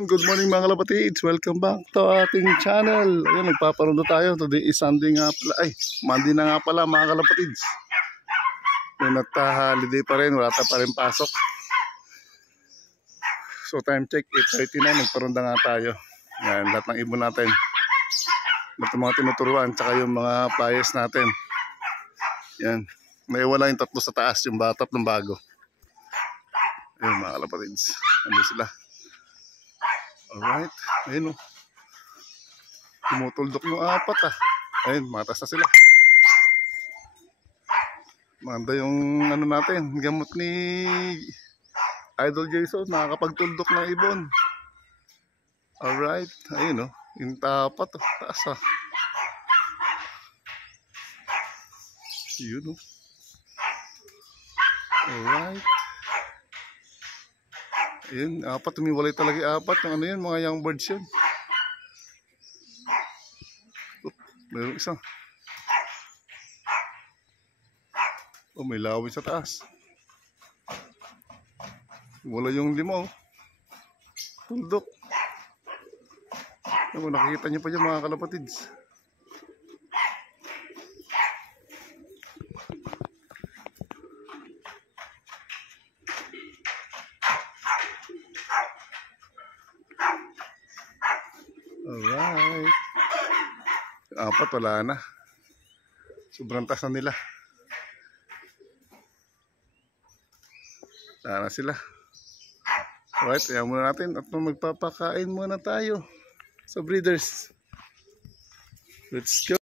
Good morning mga kalapatids, welcome back to ating channel. Ayun, nagpaparondo tayo. Today is Sunday nga pala, Monday na nga pala mga kalapatids. Yun, at holiday pa rin, wala pa rin pasok. So time check, 8:39, nagparonda nga tayo. Yan, lahat ng ibon natin, lahat ng mga tinuturuan, tsaka yung mga flyers natin. Yan, may wala yung tatlo sa taas, yung tatlong bago. Ayun mga kalapatids, andun sila. Alright, ayun o. Tumutuldok yung apat Ayun, matas na sila. Maganda yung ano natin, gamot ni Idol Jason, nakakapagtuldok ng ibon. Alright, ayun o. Yung tapat taas Yun o. Alright. Ayun, apat, tumiwalay talaga yung apat. Yung ano yun, mga young birds yun. Mayroong isa. May lawin sa taas. Wala yung lima Tuldok. Nakikita niyo pa dyan mga kalapatids. Alright. Apat, wala na. Sobrang taas na nila. Wala na sila. Alright, kaya muna natin at magpapakain muna tayo sa breeders. Let's go.